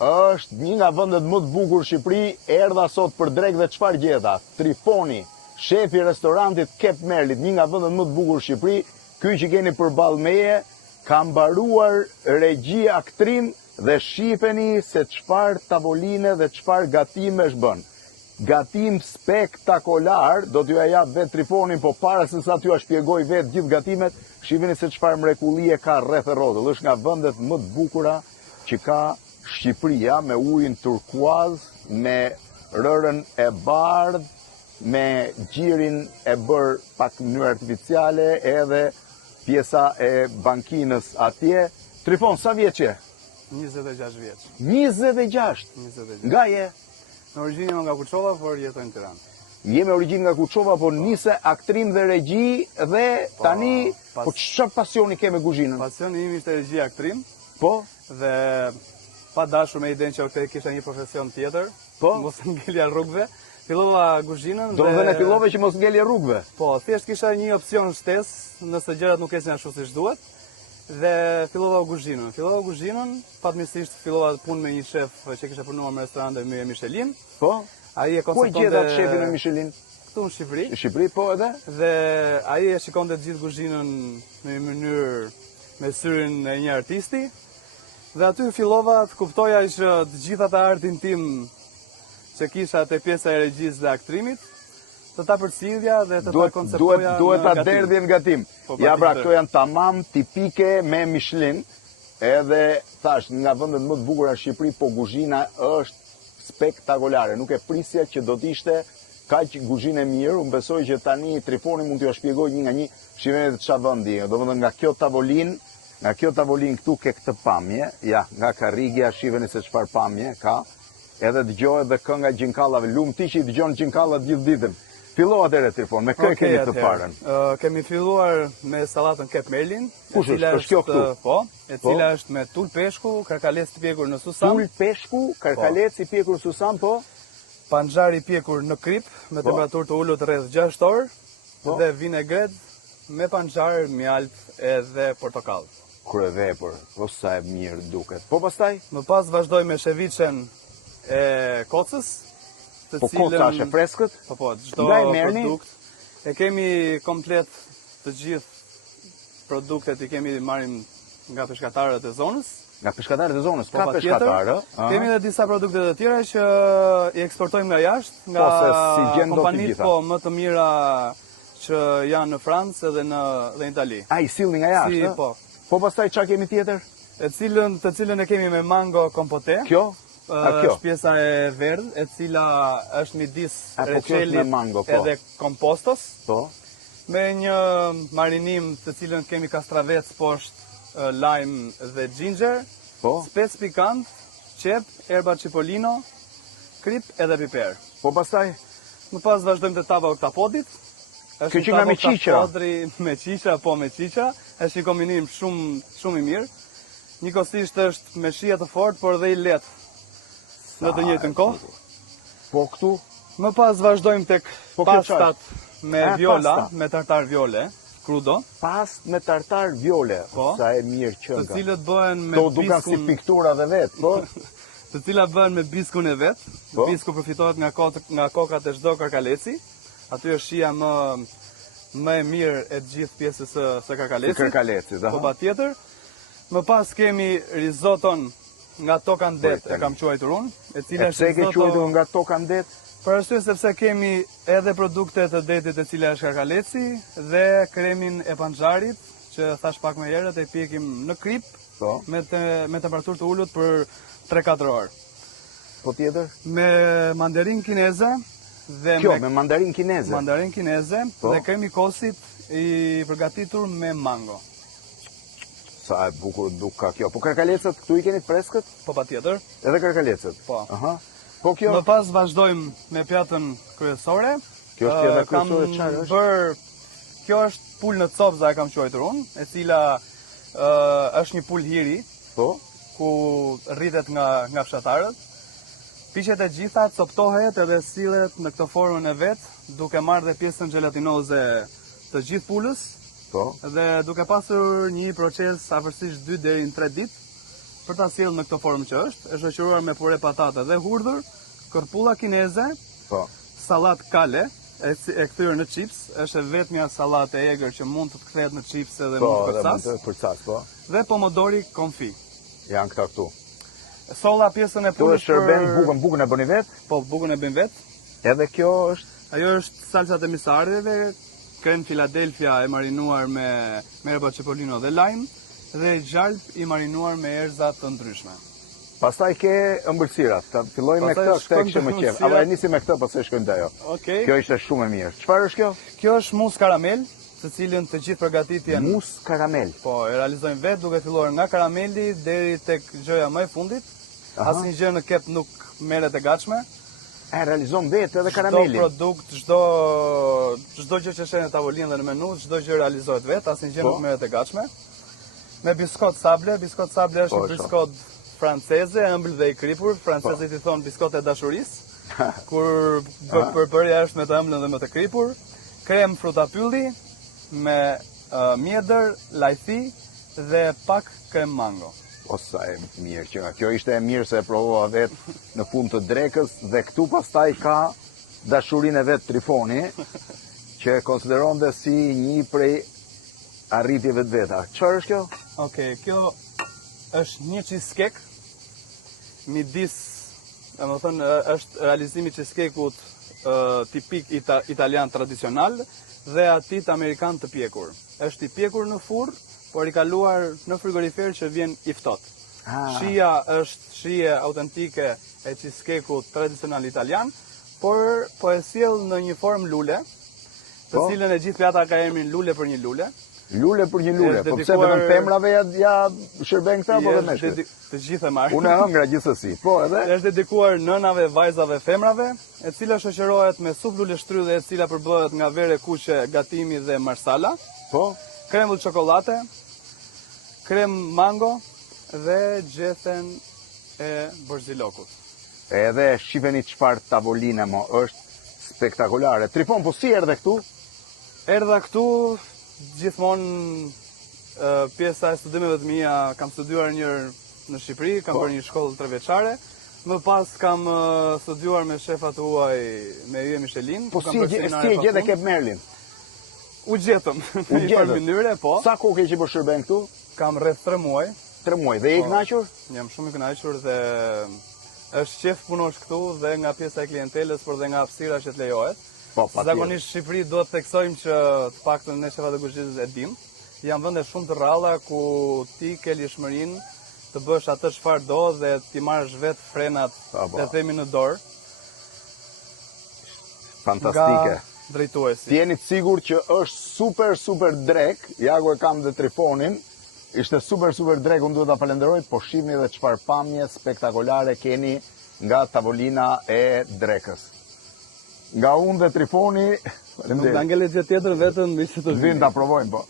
është një nga vendet më të bukur në Shqipëri, erdha sot për drek dhe çfarë gjeta? Trifoni, shefi i restorantit Kep Merlit, një nga vendet më të bukur në Shqipëri, ky që keni përballë meje, ka mbaruar regji aktrim dhe shifeni se çfarë tavoline dhe çfarë gatime është bën. Gatim spektakolar, do t'ju jap vetë Trifonin, po para se sa t'ju shpjegoj vetë gjithë gatimet, shifeni se çfarë mrekullie ka rreth e rrotull. Është nga vendet më të bukura që ka Shqipëria, me ujin turkuaz, me rërën e bardhë, me gjirin e bërë pak në mënyrë artificiale, edhe pjesa e bankinës atje. Trifon, sa vjeç je? 26 vjeç. 26? 26. Nga je? Në origjinë nga Kuçova, por jetoj në Tiranë. Je me origjinë nga Kuçova, por nise aktrim dhe regji dhe tani, po çfarë pasioni ke me kuzhinën? Pasioni im ishte regji aktrim. Po? Dhe pa dashur me idenë që kisha një profesion tjetër, po? Mos ngelja rrugëve. Fillova kuzhinën Do të thënë fillove që mos ngelje rrugëve. Po, thjesht kisha një opsion shtesë, nëse gjërat nuk ecin ashtu siç duhet. Dhe fillova kuzhinën, fatmirësisht fillova punë me një shef që kisha punuar në restorante me Michelin. Po? Ai e konceptonte. Ku gjeta shefin e Michelin? Këtu në Shqipëri. Në Shqipëri po edhe? Dhe ai e shikonte gjithë kuzhinën në një mënyrë me syrin e një artisti. Dhe aty fillova të kuptoja që të gjitha të artin tim që kisha te pjesa e regjisë dhe aktrimit, të ta përcjellja dhe të ta konceptoja duhet ta derdhje në gatim. Ja pra, këto janë tamam tipike me Michelin, edhe thash, nga vendet më të bukura në Shqipëri, po kuzhina është spektakolare. Nuk e prisja që do të ishte kaq kuzhinë e mirë. Unë besoj që tani Trifoni mund t'ju shpjegoj një nga një shifeni të çfarë vendi. Domethënë nga kjo tavolinë këtu ke këtë pamje, ja, nga karrigja, shifeni se çfarë pamje ka. Edhe dëgjohet dhe kënga gjinkalave. Lum ti që i dëgjon gjinkallat gjithë ditën. Fillo atëre Trifon, me kë kemi të parën? Kemi filluar me sallatën Kep Merlin. Kush është? Është kjo këtu? Po, e cila është me tul peshku, karkalec i pjekur në susam. Tul peshku, karkalec i pjekur në susam, po? Panxhar i pjekur në krip, me temperaturë të ulët rreth 6 orë, dhe vinegret me panxhar, mjalt edhe portokall. Kryevepër, po sa e mirë duket. Po pastaj? Më pas vazhdoj me sheviçen e kocës. Po koca është e freskët? Po, çdo produkt. E kemi komplet të gjithë produktet i kemi marrim nga peshkatarët e zonës. Nga peshkatarët e zonës, ka peshkatarë. Kemi edhe disa produkte të tjera që i eksportojmë nga jashtë, nga kompanitë më të mira që janë në Francë edhe në Itali. A, i sillni nga jashtë? Po. Po pastaj çka kemi tjetër? Të cilën e kemi me mango kompote. Kjo? Është pjesa e verdhë, e cila është midis reçelit edhe kompostos. Po. Me një marinim të cilën kemi kastravec poshtë, lime dhe ginger. Po. Spec pikant, qep, erba cipollino, krip edhe piper. Po pastaj? Më pas vazhdojmë të tava oktapodit. Kjo që nga me qiqa? Me qiqa, po me qiqa. Është një kombinim shumë i mirë. Njëkohësisht është me shija të fortë, por dhe i lehtë në të njëjtën kohë. Po këtu? Më pas vazhdojmë tek pastat me viola, me tartar viole, crudo. Past me tartar viole. Po. Sa e mirë që nga. Të cilët bëhen me biskun. To dukan si piktura dhe vetë, po? Të cilat bëhen me biskun e vetë. Bisku përfitohet nga kokat e çdo karkaleci. Aty është shija më e mirë e gjithë pjesës së karkalecit. Karkalecit, po patjetër. Më pas kemi risotton nga tokandet, e kam quajtur unë, e cila është risotto. Pse ke quajtur nga tokandet? Për arsye sepse kemi edhe produkte të detit, e cila është karkaleci, dhe kremin e panxharit, që thash pak më herët, e pjekim në krip, me temperaturë të ulët për 3-4 orë. Po tjetër? Me mandarin kineze. Me mandarin kineze? Mandarin kineze dhe kremi kosit i përgatitur me mango. Sa e bukur duka kjo. Po karkalecët këtu i keni freskët? Po patjetër. Edhe karkalecët? Po. Po kjo? Më pas vazhdojmë me pjatën kryesore. Kjo është pjata kryesore, çfarë është? Kjo është pul në copza, e kam quajtur unë, e cila është një pul hiri, ku rritet nga fshatarët. Pishet e gjitha coptohet edhe sillet në këtë formën e vet, duke marrë dhe pjesën gelatinoze të gjithë pulës. Dhe duke pasur një proces afërsisht 2 deri në 3 ditë, për ta sjellë në këtë formë që është shoqëruar me pure patate dhe hurdhur, kërpulla kineze, Po. sallat kale, e kthyer në chips, është vetmja sallatë e egër që mund të kthehet në chips edhe Po, mund të dhe mund përcas, të përcas, po. dhe pomodori konfi. Janë këta këtu. Solla pjesën e Këtu pulës është shërben bukën e bëni vetë, Po, bukën e bëjmë vetë. edhe kjo është Ajo është salsa de misardheve, krem Philadelphia e marinuar me erba cipollino dhe lajm, dhe gjalp i marinuar me erza të ndryshme. pastaj ke ëmbëlsirat. Filloj me Pastaj këtë, këtë shkojmë kishte më te qef. ëmbëlsirat. Apo e nisi me këtë, pastaj shkojmë te ajo. Okej. Kjo ishte shumë e mirë. Çfarë është kjo? Kjo është mus karamel, të cilën të gjithë përgatitjen Mus karamel. po e realizojmë vetë, duke filluar nga karameli deri tek gjëja më e fundit. Aha. Asnjë gjë në kep nuk merret e gatshme. E realizon vetë edhe Çdo karamelin. produkt, çdo gjë që është në tavolinë dhe në menu, çdo gjë realizohet vetë, asnjë gjë Po. nuk merret e gatshme. Me biskot sable, biskot sable është Po, një biskot franceze, ëmbël dhe i kripur, francezët i thonë biskot e dashurisë, kur përbërja është me të ëmbëlën dhe me të kripur, krem frutapylli me mjedër, lajthi dhe pak krem mango. O sa e mirë që nga. Kjo ishte e mirë se e provova vetë në fund të drekës dhe këtu pastaj ka dashurinë e vetë Trifoni, që konsideron dhe si një prej arritjeve të veta. Çfarë është kjo? Okej, kjo është një cheesecake midis, domethënë është realizimi i cheesecake-ut tipik italian tradicional dhe atit amerikan të pjekur. Është i pjekur në furr, por i kaluar në frigorifer që vjen i ftohtë. Shija është shije autentike e cheesecake-ut tradicional italian, por po e sjell në një formë lule, të Po. cilën e gjithë pjata ka emrin lule për një lule. Lule për një lule, Është po pse dedikuar- vetëm femrave ja shërben këta apo dhe Është meshkujt? të gjithë e marrë. Unë e hëngra gjithsesi. Po edhe Është dedikuar nënave, vajzave, femrave, e cila shoqërohet me supë lule shtrydhe, e cila përbëhet nga verë kuqe, gatimi dhe marsala, po krembull çokolate, krem mango dhe gjethen e borzilokut. edhe shifeni çfarë tavoline mo, është spektakolare. Trifon, po si erdhe këtu? Erdha këtu gjithmonë pjesa e studimeve të mia, kam studiuar njërë në Shqipëri, kam Po. bërë një shkollë 3 vjeçare. Më pas kam studiuar me shefat huaj me Yje Michelin. Po kam si bërë si seminare e gjetë pafund. Kep Merlin? U gjetëm U në një gjetët? farë mënyre, po. Sa kohë ke që po shërben këtu? Kam rreth 3 muaj. 3 muaj. Dhe je i Po. kënaqur? Jam shumë i kënaqur dhe është qef punosh këtu dhe nga pjesa e klientelës, por dhe nga hapësira që të lejohet. Po, patjetër. Zakonisht Shqipëri duhet të theksojmë që të paktën ne shefat e kuzhinës e dim. Janë vende shumë të rralla ku ti ke lishmërinë të bësh atë çfarë do dhe ti marrësh vetë frenat, Po. le themi në dorë, Fantastike. nga drejtuesi. Jeni të sigurt që është super drek, ja ku e kam dhe Trifonin, ishte super drek, unë duhet ta falenderoj, po shihni edhe çfarë pamje spektakolare keni nga tavolina e drekës. Nga unë dhe Trifoni, Nuk ta ngelet gjë tjetër vetëm me që të vim ta provojmë po.